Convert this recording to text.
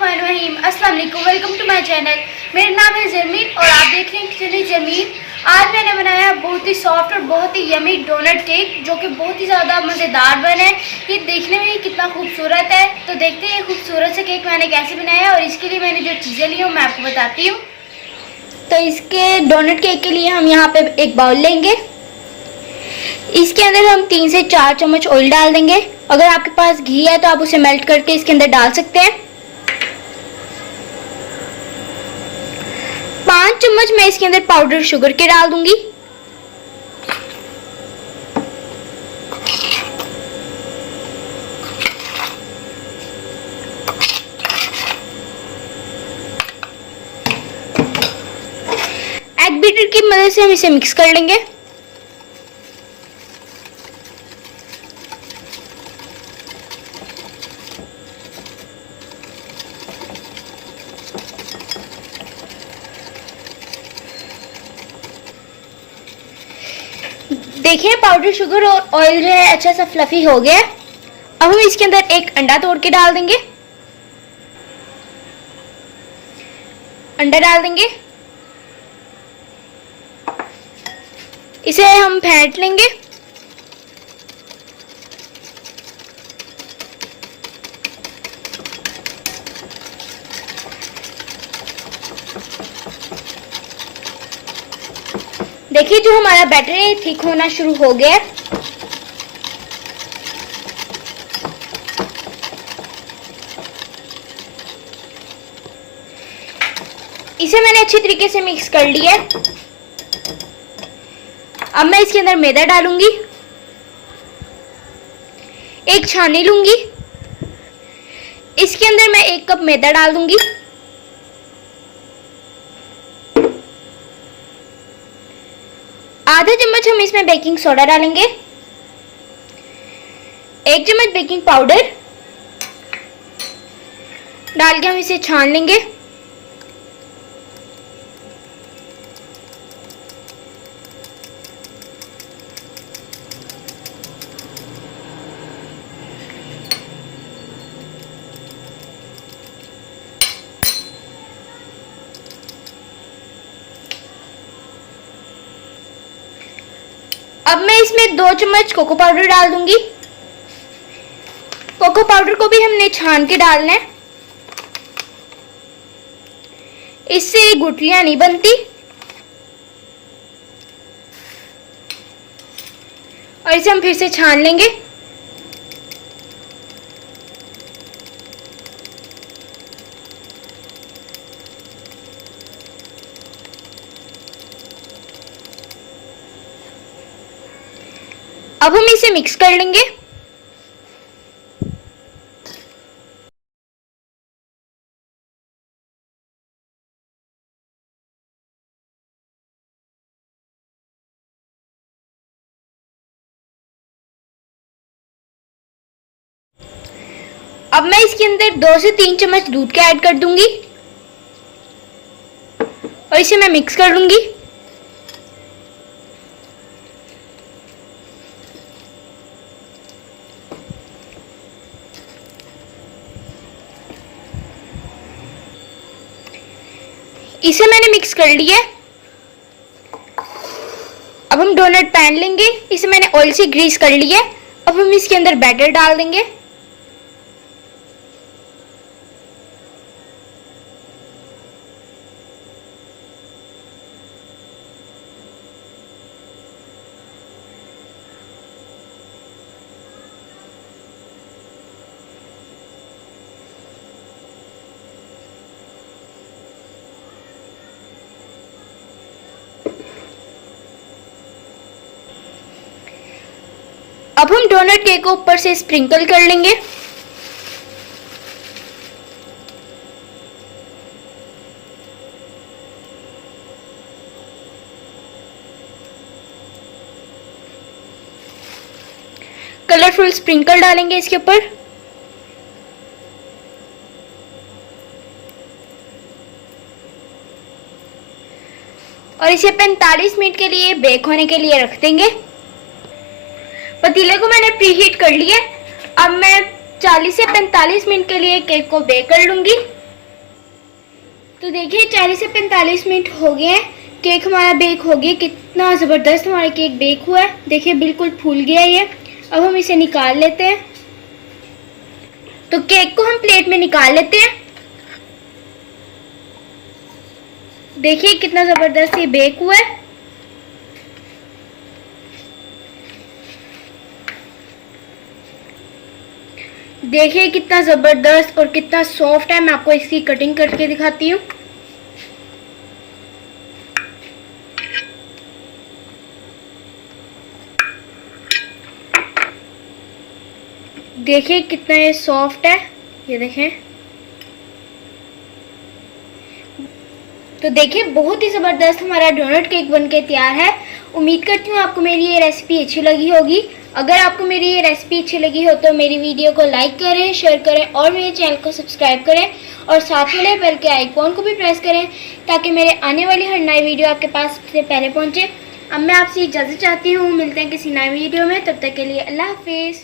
बिस्मिल्लाहिर्रहमानिर्रहीम। अस्सलाम वालेकुम, वेलकम टू माय चैनल। मेरा नाम है जरमीन और आप देख रहे हैं किचन जरमीन। आज मैंने बनाया बहुत ही सॉफ्ट और बहुत ही यमी डोनट केक, जो कि बहुत ही ज़्यादा मज़ेदार बना है। ये देखने में ही कितना खूबसूरत है। तो देखते हैं ये खूबसूरत से केक मैंने कैसे बनाया और इसके लिए मैंने जो चीज़ें ली हूँ मैं आपको बताती हूँ। तो इसके डोनट केक के लिए हम यहाँ पे एक बाउल लेंगे। इसके अंदर हम 3 से 4 चम्मच ऑयल डाल देंगे। अगर आपके पास घी है तो आप उसे मेल्ट करके इसके अंदर डाल सकते हैं। 5 चम्मच मैं इसके अंदर पाउडर शुगर के डाल दूंगी। एग बीटर की मदद से हम इसे मिक्स कर लेंगे। देखिए पाउडर शुगर और ऑयल जो है अच्छा सा फ्लफी हो गया है। अब हम इसके अंदर एक अंडा तोड़ के डाल देंगे। अंडा डाल देंगे, इसे हम फेंट लेंगे। देखिए जो हमारा बैटर है थिक होना शुरू हो गया है। इसे मैंने अच्छी तरीके से मिक्स कर लिया है। अब मैं इसके अंदर मैदा डालूंगी। एक छानी लूंगी, इसके अंदर मैं 1 कप मैदा डाल दूंगी। आधा चम्मच हम इसमें बेकिंग सोडा डालेंगे। 1 चम्मच बेकिंग पाउडर डाल के हम इसे छान लेंगे। अब मैं इसमें 2 चम्मच कोको पाउडर डाल दूंगी। कोको पाउडर को भी हमने छान के डालना है, इससे गुठलियां नहीं बनती। और इसे हम फिर से छान लेंगे। अब हम इसे मिक्स कर लेंगे। अब मैं इसके अंदर 2 से 3 चम्मच दूध के ऐड कर दूंगी और इसे मैं मिक्स कर लूंगी। इसे मैंने मिक्स कर लिया। अब हम डोनट पैन लेंगे, इसे मैंने ऑयल से ग्रीस कर लिया। अब हम इसके अंदर बैटर डाल देंगे। अब हम डोनट केक को ऊपर से स्प्रिंकल कर लेंगे। कलरफुल स्प्रिंकल डालेंगे इसके ऊपर। और इसे 45 मिनट के लिए बेक होने के लिए रख देंगे। पतीले को मैंने प्रीहीट कर लिया। अब मैं 40 से 45 मिनट के लिए केक को बेक कर लूंगी। तो देखिए 40 से 45 मिनट हो गए हैं, केक हमारा बेक हो गया। कितना ज़बरदस्त हमारा केक बेक हुआ है, देखिए बिल्कुल फूल गया ये। अब हम इसे निकाल लेते हैं। तो केक को हम प्लेट में निकाल लेते हैं। देखिए कितना ज़बरदस्त ये बेक हुआ है। देखिए कितना ज़बरदस्त और कितना सॉफ्ट है। मैं आपको इसकी कटिंग करके दिखाती हूँ। देखिए कितना ये सॉफ्ट है, ये देखें। तो देखिए बहुत ही ज़बरदस्त हमारा डोनट केक बनके तैयार है। उम्मीद करती हूँ आपको मेरी ये रेसिपी अच्छी लगी होगी। अगर आपको मेरी ये रेसिपी अच्छी लगी हो तो मेरी वीडियो को लाइक करें, शेयर करें और मेरे चैनल को सब्सक्राइब करें और साथ में बेल के आइकॉन को भी प्रेस करें ताकि मेरे आने वाली हर नई वीडियो आपके पास सबसे पहले पहुँचे। अब मैं आपसे इजाज़त चाहती हूँ, मिलते हैं किसी नए वीडियो में। तब तक के लिए अल्लाह हाफिज़।